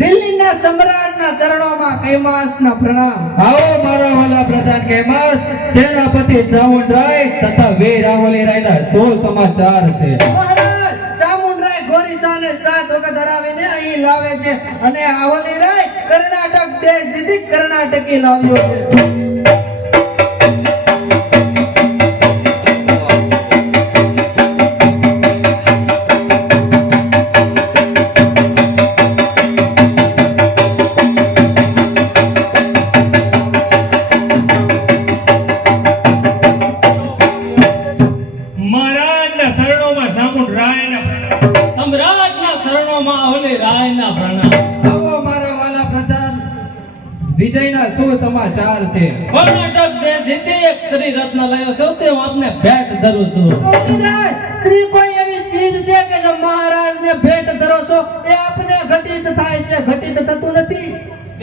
દિલ્હીના સમ્રાટના ચરણોમાં કૈમાસના પ્રણામ. આવો મારા વાલા પ્રધાન કૈમાસ, સેનાપતિ ચામુંડરાય તથા વીર રાવલી રાયના શું સમાચાર છે? મહારાજ, ચામુંડરાય ગોરીસાને 7 વખત હરાવીને અહીં લાવે છે અને આવલી રાય કર્ણાટક દેશ જીતી કર્ણાટકી લાવ્યો છે. વિજયના શું સમાચાર છે? કર્ણાટક દેશ જીતી એક સ્ત્રી રત્ન લાવ્યો છું તે હું આપને ભેટ ધરું છું. મહારાજ, સ્ત્રી કોઈ એવી ચીજ છે કે જો મહારાજને ભેટ ધરો છો એ આપને ઘટિત થાય છે, ઘટિત થતું નથી.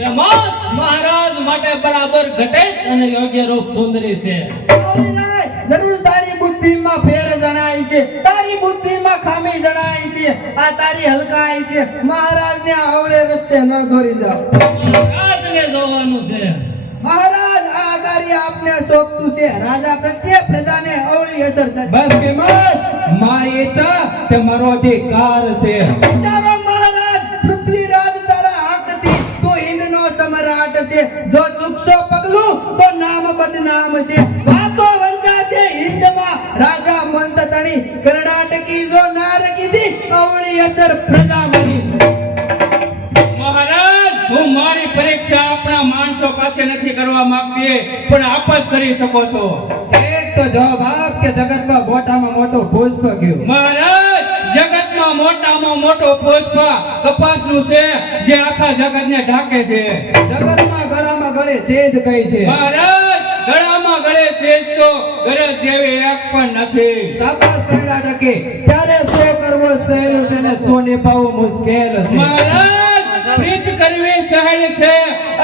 એ માસ મહારાજ માટે બરાબર ઘટિત અને યોગ્ય રૂપ સુંદરી છે. મહારાજ, જરૂર તારી બુદ્ધિમાં ફેર જણાય છે, તારી બુદ્ધિમાં ખામી જણાય છે, આ તારી હલકાઈ છે. મહારાજને આવડે રસ્તે ન દોરી જાઓ. મહારાજને જોવાનું છે. મહારાજ, આ કાર્ય આપને સોંપતું છે. રાજા પ્રત્યે પ્રજાને અવળી અસર થશે. બસ કૈમાસ, મારી ઈચ્છા તે મારો અધિકાર છે. વિચારો મહારાજ, પૃથ્વીરાજ તારા હકથી તો હિંદનો સમ્રાટ છે. જો ચૂકશો પગલું તો નામ બદનામ છે. વાતો વંચાશે હિંદમાં રાજા મંત તણી. કર્ણાટકી જો ના રકીધી અવળી અસર પ્રજા મળી. મહારાજ, હું મારી પરીક્ષા આપણા માણસો પાસે નથી કરવા માંગતી, પણ આપ જ કરી શકો છો. એક તો જવાબ આપ કે જગતમાં મોટામાં મોટો પુષ્પ ગયું. મહારાજ, જગતમાં મોટામાં મોટો પુષ્પ કપાસનું છે જે આખા જગતને ઢાકે છે. જગતમાં ગળામાં ગળે ચેજ કઈ છે? મહારાજ, ગળામાં ગળે છે તો ગરજ જેવી એક પણ નથી. શાબાશ કર્ણાટકી, ત્યારે શું કરવું સહેલું છે ને શું નિભાવવું મુશ્કેલ છે. મહારાજ, પ્રીત કરવી સહેલ છે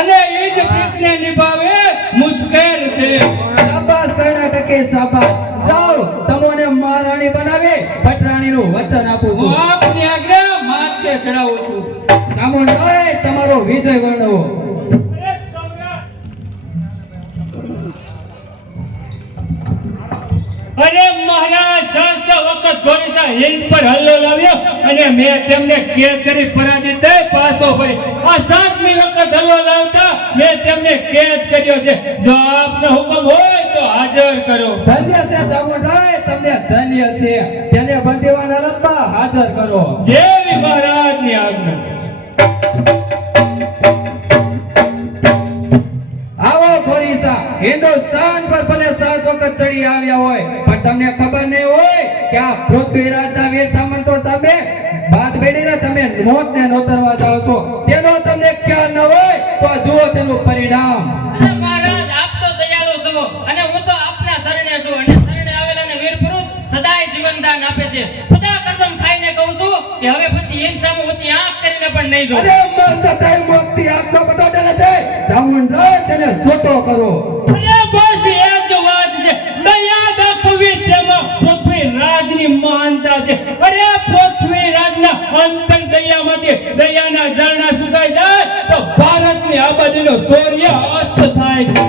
અને એ જ પ્રીતને નિભાવે મુશ્કેલ છે. શાબાશ કર્ણાટકી, શાબાશ. જાઓ, તમને મહારાણી બનાવી પટરાણીનું વચન આપું હું છું. આપની આજ્ઞા માથે ચડાવું છું. ચામુંડરાય, તમારો વિજય વર્ણવો. અરે મહારાજ, 700 વખત ગોરીસા હિંદ પર હલ્લો લાવ્યો અને મેં તેમને કેદ કરી પરાજિત થઈ પાછો ભાઈ. આ 7મી વખત હલ્લો લાવતા મેં તેમને કેદ કર્યો છે. જો આપનો હુકમ હોય તો હાજર કરો. ધન્ય છે ચામુંડરાય, તમને ધન્ય છે. તેને બંદીવાન હાલતમાં હાજર કરો. જેવી મહારાજની આજ્ઞા. આવો ગોરીસા, હિન્દુસ્તાન પર ભલે 7 વખત ચડી આવ્યા હોય, પણ તમને ખબર નહીં હોય કે આ પૃથ્વીરાજના વીર સામંતો સામે બાદ બેડીને તમે મોતને નોતરવા જાઓ છો. તેનો તમને ખ્યાલ ન હોય તો જુઓ તેનું પરિણામ. અરે મહારાજ, આપ તો દયાળુ છો અને હું તો આપના શરણે છું અને શરણે આવેલાને વીર પુરુષ સદાય જીવનદાન આપે છે. ખુદા કસમ ખાઈને કહું છું કે હવે પછી એન સામે ઊંચી આંખ કરીને પણ નહીં જોઉં. અરે મસ્ત તારી મોતથી આંખનો પટો ડરે છે. ચામુંડરાય, તેને છૂટો કરો. અરે બસ એ જ વાત છે. દયા દાખવી તેમાં પૃથ્વીરાજની મહાનતા છે. અરે પૃથ્વીરાજના અંતર દયામાંથી દયાના ઝરણા સુકાઈ જાય તો ભારતની આબાદીનો સૂર્ય અસ્ત થાય છે.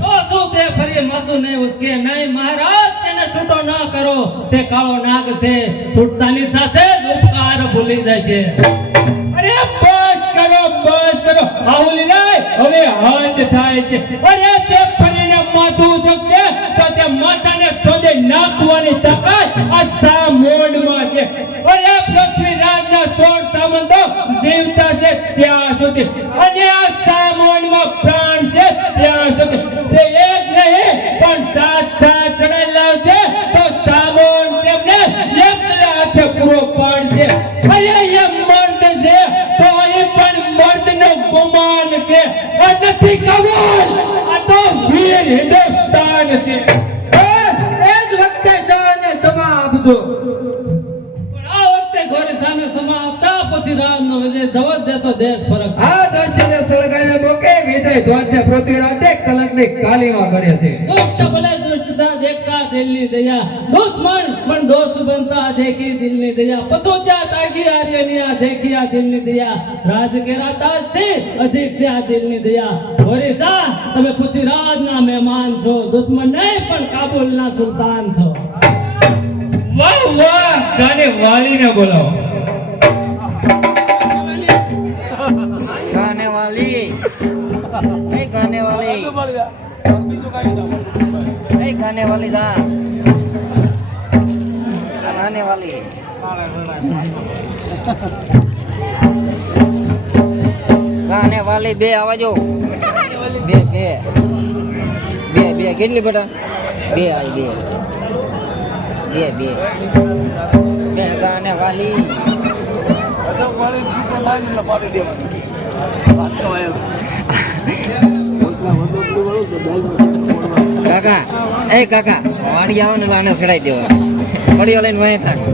તો શું તે ફરી માથું નહીં ઉચકે? નહીં મહારાજ, તેને છૂટો ન કરો. તે કાળો નાગ છે, છૂટતાની સાથે જ ઉપકાર ભૂલી જાય છે. અરે બસ કરો, બસ કરો. આવલી રાય હવે હદ થાય છે. અરે તે ફરીને માથું ઉચકશે તો તે માથાને સોંદે નાખવાની તાકાત આ સામોડમાં છે. અરે પૃથ્વીરાજના 16 સામંતો જીવતા છે ત્યાં સુધી અને આ સામોડમાં પ્રાણ છે ત્યાં સુધી તે એક નહીં પણ 7 ચડાયેલા છે તો સામોડ તેમને એકલા હાથે પૂરો પાડશે. અરે એ મર્દ છે તો એ પણ મર્દનો ગુમાન છે. આ નથી કમાલ, આ તો વીર હિન્દુસ્તાન છે. બસ એ જ વખતે શાહને સમા આપજો. પણ આ વખતે ગોરીસાને સમા આપતા પૃથ્વીરાજનો વિજય ધવજ દેશો દેશ ફરક છે. આ દ્રશ્યને સળગાવીને મૂકે વિજય ધ્વજને પૃથ્વીરાજે કલંકની કાલીમાં કરે છે. દુષ્ટ ભલે દુષ્ટતા દેખતા દિલની દયા દુશ્મન પણ દોસ્ત બનતા દેખી દિલની દયા પસોજા તાગી આર્યની આ દેખી આ દિલની દયા રાજ કેરા તાજથી અધિક છે આ દિલની દયા ઓરિસા તમે પૃથ્વીરાજના મહેમાન છો દુશ્મન નહીં પણ કાબુલના સુલતાન છો વાહ વાહ જાને વાલીને બોલાવો गाने वाली ए गाने वाली ए गाने वाली दा गाने वाली गाने वाली बे आवाजो बे बे बे बे કેટલી બેટા બે આવી બે બે બે ગાને વાલી કાકા એ કાકા વાડી આવે ને આને સડાઈ દેવા પડીઓ લઈને વહી થાય